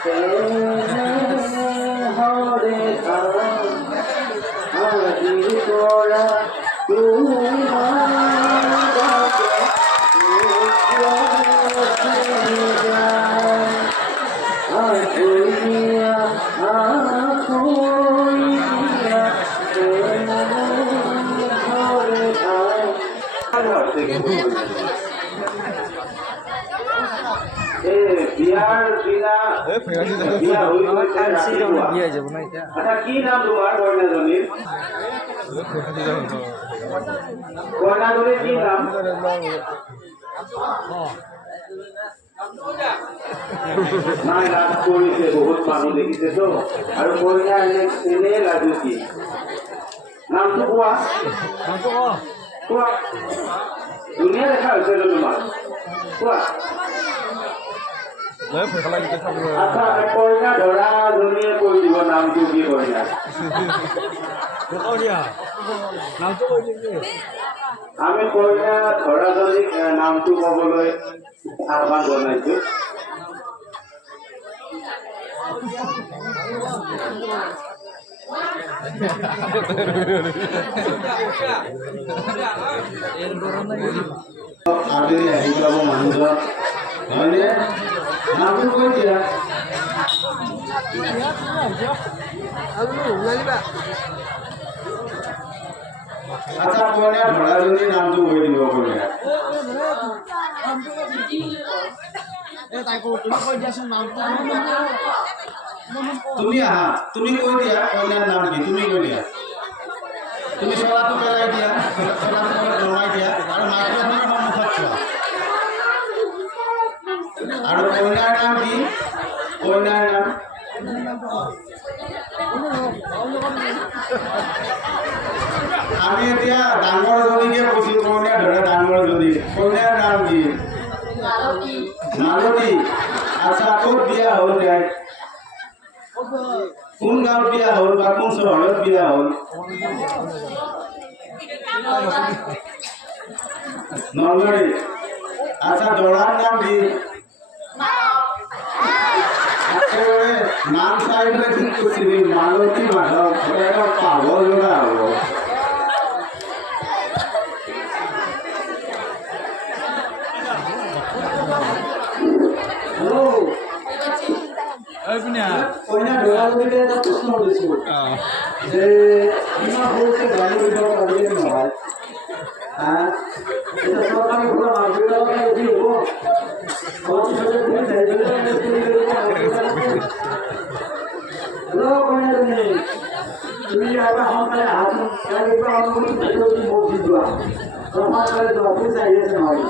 হৰে আজিৰ পৰা বিয়াৰ দিনা বিয়া হৈ আচ্ছা কি নাম তোমাৰ কইনাজনীৰ কইনাজনীৰ কি নাম নাই লাজ কৰিছে বহুত মানুহ দেখিছেতো আৰু কইনা এনে লাজু কি নামটো কোৱা কোৱা ধুনীয়া দেখা হৈছে তোমাৰ কোৱা আচ্ছা কইনা ধৰাজনীয়ে কৈ দিব নামটো কি কইনা আমি কইনা ধৰাজনীক নামটো ক'বলৈ আহ্বান জনাইছো আবেলি আহি যাব মানুহজন হয়নে নামটো কৈ দিয়া আচ্ছা কইনা ধৰাজনীৰ নামটো কৈ দিব কইনা তুমি আহা তুমি কৈ দিয়া কইনাৰ নাম কি তুমি কৈ দিয়া তুমি চলাটো পেলাই দিয়া চলাটো নমাই দিয়া আৰু মাইক্ৰফোনৰ সন্মুখত চোৱা আৰু কইনাৰ নাম কি কইনাৰ নাম আমি এতিয়া ডাঙৰজনীকে কৈছিলোঁ কইনা ধৰা ডাঙৰজনী কইনাৰ নাম কি মালতী আচ্ছা ক'ত বিয়া হ'ল তাই কোন গাঁৱত বিয়া হ'ল বা কোন চহৰত বিয়া হ'ল নলবাৰী আচ্ছা দৰাৰ নাম কি একেবাৰে নাম চাই পেলাই ঠিক কৈছিলি মালতী মাধৱ পাগল ল'ৰা হ'ব কইনা ধৰাজনীকে এটা প্ৰশ্ন সুধিছোঁ যে ইমান সৰুতে গাড়ী দিব পাৰিলে নহয় এতিয়া চৰকাৰী ঘৰৰ মাক দেউতাকে উঠি হ'ব কইনাজনী তুমি এবাৰ সোনকালে হাত মোক দি যোৱা সোনকালে যোৱা পইচা আহি আছে নহয়